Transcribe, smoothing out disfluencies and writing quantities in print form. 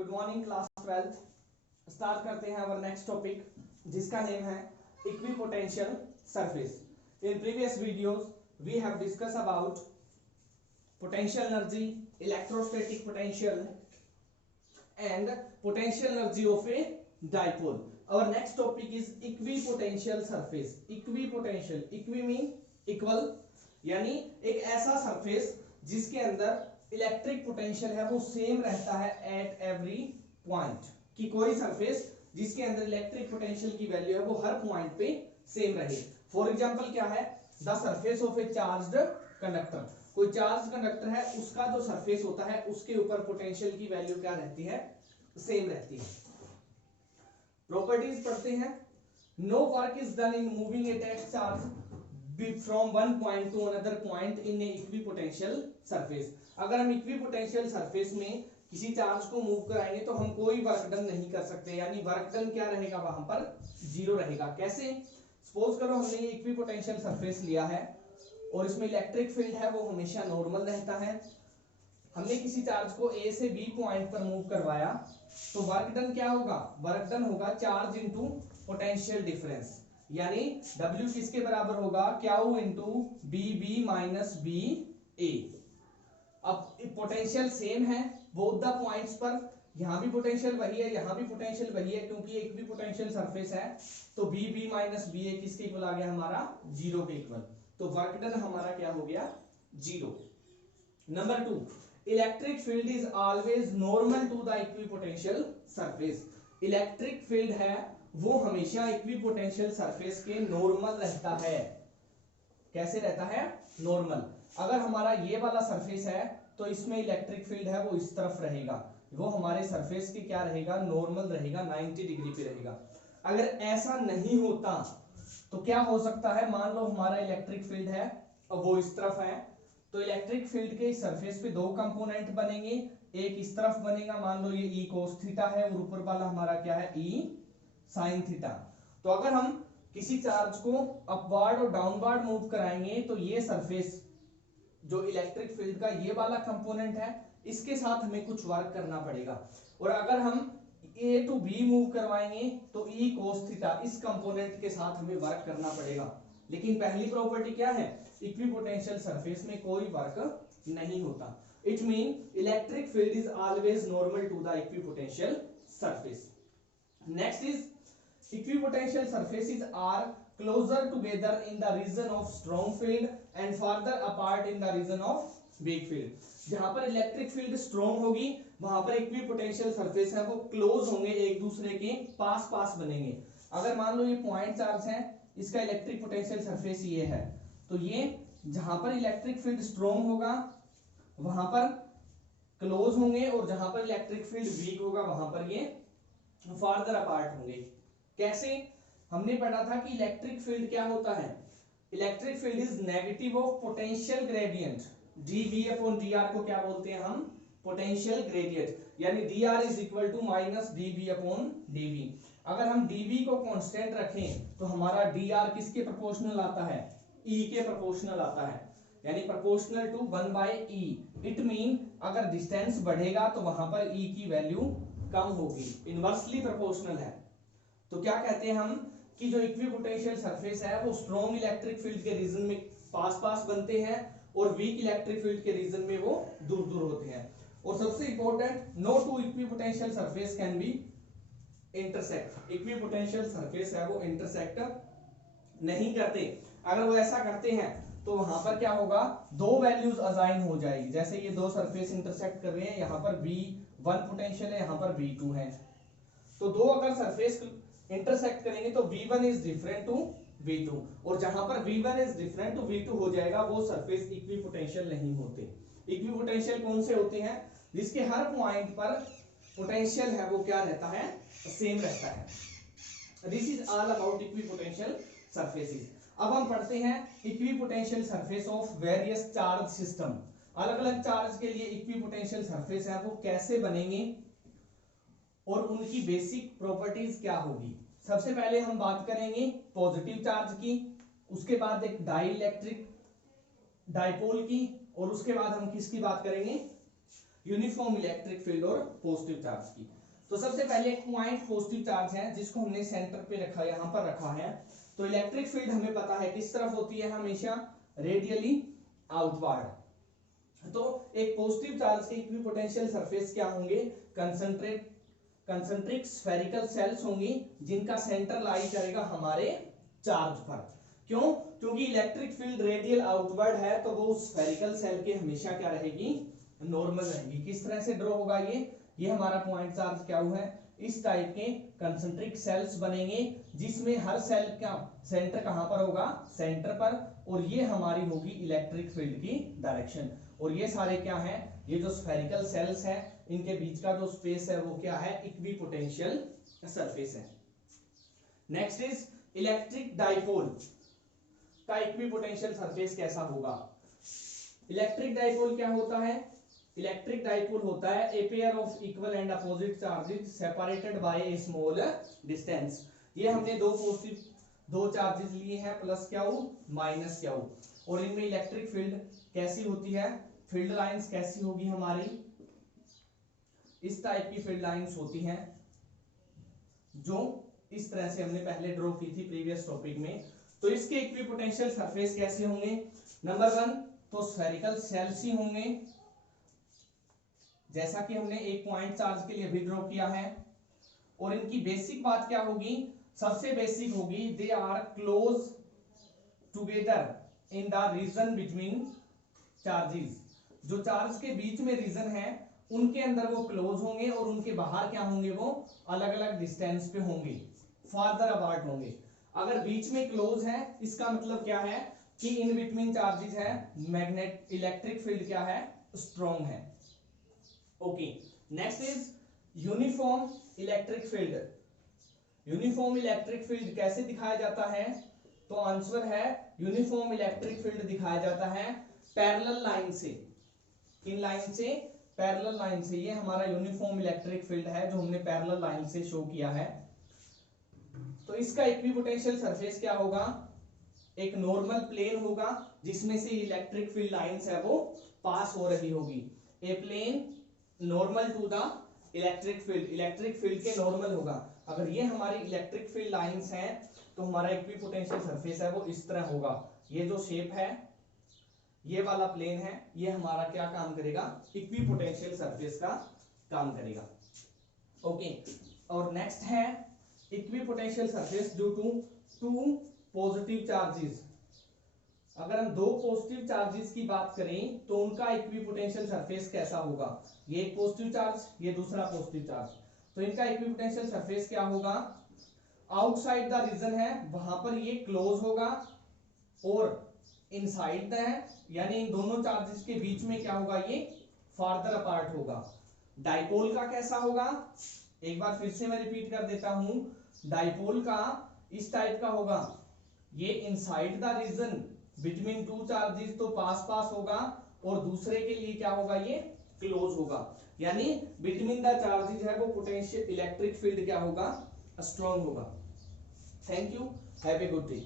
Good morning class 12। Start करते हैं our next topic जिसका नेम है equipotential surface. In previous videos we have discuss about potential energy, electrostatic potential and potential energy of a dipole. Our next topic is equipotential surface. Equipotential, equi mean equal, यानी एक ऐसा surface जिसके अंदर electric potential है वो same रहता है at every point. कि कोई सरफेस जिसके अंदर इलेक्ट्रिक पोटेंशियल की वैल्यू है वो हर पॉइंट पे सेम रहे। फॉर एग्जांपल क्या है, the surface of A charged conductor. कोई चार्ज कंडक्टर है, उसका जो सरफेस होता है उसके ऊपर पोटेंशियल की वैल्यू क्या रहती है, सेम रहती है। प्रॉपर्टीज पढ़ते हैं। No work is done in moving a test charge from one point to another point in a equipotential surface. अगर हम इक्विपोटेंशियल सरफेस में किसी चार्ज को मूव कराएंगे तो हम कोई वर्क डन नहीं कर सकते, यानी वर्क डन क्या रहेगा, वहां पर जीरो रहेगा। कैसे? सपोज करो हमने ये इक्विपोटेंशियल सरफेस लिया है और इसमें इलेक्ट्रिक फील्ड है वो हमेशा नॉर्मल रहता है। हमने किसी चार्ज को ए से बी पॉइंट पर मूव करवाया तो वर्क डन क्या होगा, वर्क डन होगा चार्ज इनटू पोटेंशियल डिफरेंस, यानी W किसके बराबर होगा, Q into B B minus B A. अब पोटेंशियल सेम है बोथ द पॉइंट्स पर, यहां भी पोटेंशियल वही है, यहां भी पोटेंशियल वही है, क्योंकि एक भी पोटेंशियल सरफेस है तो बी बी माइनस बी ए किसके इक्वल आ गया, हमारा जीरो के इक्वल। तो वर्क डन हमारा क्या हो गया, zero. Number 2, electric field is always normal to the equipotential surface. Electric field है वो हमेशा इक्विपोटेंशियल सरफेस के नॉर्मल रहता है। कैसे रहता है, नॉर्मल। अगर हमारा ये वाला सरफेस है तो इसमें इलेक्ट्रिक फील्ड है वो इस तरफ रहेगा, वो हमारे सरफेस की क्या रहेगा, नॉर्मल रहेगा, 90 डिग्री पे रहेगा। अगर ऐसा नहीं होता तो क्या हो सकता है, मान लो हमारा इलेक्ट्रिक फील्ड है और वो इस तरफ है, तो इलेक्ट्रिक फील्ड के सरफेस पे दो कंपोनेंट बनेंगे, एक इस तरफ बनेगा, मान लो ये ई कोस थीटा है और ऊपर वाला हमारा क्या है, ई साइन थीटा। तो अगर हम किसी चार्ज को अपवर्ड और डाउनवर्ड मूव कराएंगे तो ये सरफेस जो इलेक्ट्रिक फील्ड का ये वाला कंपोनेंट है इसके साथ हमें कुछ वर्क करना पड़ेगा। और अगर हम ए टू बी मूव करवाएंगे तो ई कोस थीटा इस कंपोनेंट के साथ हमें वर्क करना पड़ेगा। लेकिन पहली प्रॉपर्टी क्या है, इक्विपोटेंशियल सरफेस में कोई वर्क नहीं होता। It mean electric field is always normal to the equipotential surface. Next is equipotential surfaces are closer together in the region of strong field and farther apart in the region of weak field। जहां पर electric field strong होगी वहां पर equipotential surface है वो close होंगे, एक दूसरे के पास पास बनेंगे। अगर मान लो ये पॉइंट चार्ज है, इसका इलेक्ट्रिक पोटेंशियल सरफेस ये है, तो ये जहां पर इलेक्ट्रिक फील्ड स्ट्रॉन्ग होगा वहां पर क्लोज होंगे और जहां पर इलेक्ट्रिक फील्ड वीक होगा वहां पर ये फार्दर अपार्ट होंगे। कैसे? हमने पढ़ा था कि इलेक्ट्रिक फील्ड क्या होता है, electric field is negative of potential gradient. dV upon dr को क्या बोलते हैं हम, पोटेंशियल ग्रेडियंट, यानी dr is equal to minus dV upon dV। अगर हम dV को कांस्टेंट रखें तो हमारा dr किसके प्रोपोर्शनल आता है, E के प्रोपोर्शनल आता है, यानी proportional to 1/E। It mean अगर डिस्टेंस बढ़ेगा तो वहां पर E की वैल्यू कम होगी, इनवर्सली प्रोपोर्शनल है। तो क्या कहते हैं हम कि जो इक्विपोटेंशियल सरफेस है वो स्ट्रॉन्ग इलेक्ट्रिक फील्ड के रीजन में पास पास बनते हैं और वीक इलेक्ट्रिक फील्ड के रीजन में वो दूर दूर होते हैं। और सबसे important, no two equipotential surface can be intersect. Equipotential surface है वो इंटरसेक्ट नहीं करते। अगर वो ऐसा करते हैं तो वहां पर क्या होगा, दो वैल्यूज असाइन हो जाएगी। जैसे ये दो सरफेस इंटरसेक्ट कर रहे हैं, यहाँ पर V1 पोटेंशियल है, यहाँ पर V2 है, तो दो अगर सरफेस इंटरसेक्ट करेंगे तो V1 is different to V2, और जहां पर V1 is different to V2 हो जाएगा वो सरफेस इक्विपोटेंशियल नहीं होते। इक्विपोटेंशियल कौन से होते हैं, जिसके हर पॉइंट पर पोटेंशियल है वो क्या रहता है, सेम रहता है। This is all about equipotential surfaces. अब हम पढ़ते हैं equipotential surface of various charge system. अलग अलग चार्ज के लिए इक्विपोटेंशियल सरफेस है वो कैसे बनेंगे और उनकी बेसिक प्रॉपर्टीज क्या होगी। सबसे पहले हम बात करेंगे पॉजिटिव चार्ज की, उसके बाद एक डाइलेक्ट्रिक डाइपोल की, और उसके बाद हम किसकी बात करेंगे, यूनिफॉर्म इलेक्ट्रिक फील्ड और पॉजिटिव चार्ज की। तो सबसे पहले एक पॉइंट पॉजिटिव चार्ज है जिसको हमने सेंटर पे रखा, यहां पर रखा है। तो इलेक्ट्रिक फील्ड हमें पता है किस तरफ होती है, हमेशा रेडियली आउटवर्ड। तो एक पॉजिटिव चार्ज के इक्विपोटेंशियल सरफेस क्या होंगे, कंसंट्रिक स्फेरिकल सेल्स होंगी जिनका सेंटर लाई करेगा हमारे चार्ज पर। क्यों? क्योंकि इलेक्ट्रिक फील्ड रेडियल आउटवर्ड है तो वो स्फेरिकल सेल के हमेशा क्या रहेगी, नॉर्मल रहेगी। किस तरह से ड्रॉ होगा ये हमारा पॉइंट चार्ज क्या हुआ है, इस टाइप के कंसंट्रिक सेल्स बनेंगे जिसमें हर सेल का सेंटर कहां पर होगा, सेंटर पर, और ये हमारी होगी इलेक्ट्रिक फील्ड की डायरेक्शन। और ये सारे क्या हैं, ये जो स्फेरिकल सेल्स हैं इनके बीच का जो स्पेस है वो क्या है, इक्विपोटेंशियल सरफेस है। नेक्स्ट इज इलेक्ट्रिक डाइपोल का इक्विपोटेंशियल सरफेस कैसा होगा। इलेक्ट्रिक डाइपोल क्या होता है, इलेक्ट्रिक डाइपोल होता है a pair of equal and opposite charges separated by A small distance. ये हमने दो चार्जेस लिए हैं, प्लस क्यू माइनस क्यू, और इनमें इलेक्ट्रिक फील्ड कैसी होती है, फील्ड लाइंस कैसी होगी हमारी, इस टाइप की फील्ड लाइंस होती हैं जो इस तरह से हमने पहले ड्रॉ की थी प्रीवियस टॉपिक में। तो इसके इक्विपोटेंशियल सरफेस कैसे होंगे, नंबर 1 तो स्फेरिकल सेल्स ही होंगे जैसा कि हमने एक पॉइंट चार्ज के लिए भी ड्रॉ किया है। और इनकी बेसिक बात क्या होगी, सबसे बेसिक होगी they are close together in the region between charges. जो चार्ज के बीच में रीजन है उनके अंदर वो क्लोज होंगे और उनके बाहर क्या होंगे, वो अलग अलग डिस्टेंस पे होंगे, फार्दर अपार्ट होंगे। अगर बीच में क्लोज है इसका मतलब क्या है कि इन बिटवीन चार्जेस है, मैग्नेट इलेक्ट्रिक फील्ड क्या है, स्ट्रॉन्ग है। Okay, next is uniform electric field. Uniform electric field कैसे दिखाया जाता है, तो आंसर है यूनिफॉर्म इलेक्ट्रिक फील्ड दिखाया जाता है पैरेलल लाइन से। किन लाइन से, पैरेलल लाइन से। ये हमारा यूनिफॉर्म इलेक्ट्रिक फील्ड है जो हमने पैरेलल लाइन से शो किया है। तो इसका इक्विपोटेंशियल सरफेस क्या होगा, एक नॉर्मल प्लेन होगा जिसमें से इलेक्ट्रिक फील्ड लाइंस है वो पास हो रही होगी। A plane normal to the electric field के नॉर्मल होगा। अगर ये हमारी इलेक्ट्रिक फील्ड लाइंस हैं तो हमारा इक्विपोटेंशियल सरफेस है वो इस तरह होगा। ये जो शेप है, ये वाला प्लेन है, ये हमारा क्या काम करेगा, इक्विपोटेंशियल सरफेस का काम करेगा। ओके, और नेक्स्ट है equipotential surface due to two positive charges. अगर हम दो पॉजिटिव चार्जेस की बात करें तो उनका इक्विपोटेंशियल सरफेस कैसा होगा, ये एक पॉजिटिव चार्ज, ये दूसरा पॉजिटिव चार्ज। तो इनका इक्विपोटेंशियल सरफेस क्या होगा, आउटसाइड द रीजन है वहां पर ये क्लोज होगा, और इनसाइड द है यानी इन दोनों चार्जेस के बीच में क्या होगा, ये फार्दर अपार्ट होगा। डाइपोल का कैसा होगा, एक बार फिर से मैं रिपीट कर देता हूं, डाइपोल का इस टाइप का होगा, ये inside the region between two charges तो पास पास होगा, और दूसरे के लिए क्या होगा, ये क्लोज होगा, यानी बिटवीन द चार्जेस है वो पोटेंशियल इलेक्ट्रिक फील्ड क्या होगा, स्ट्रॉन्ग होगा। Thank you, have a good day.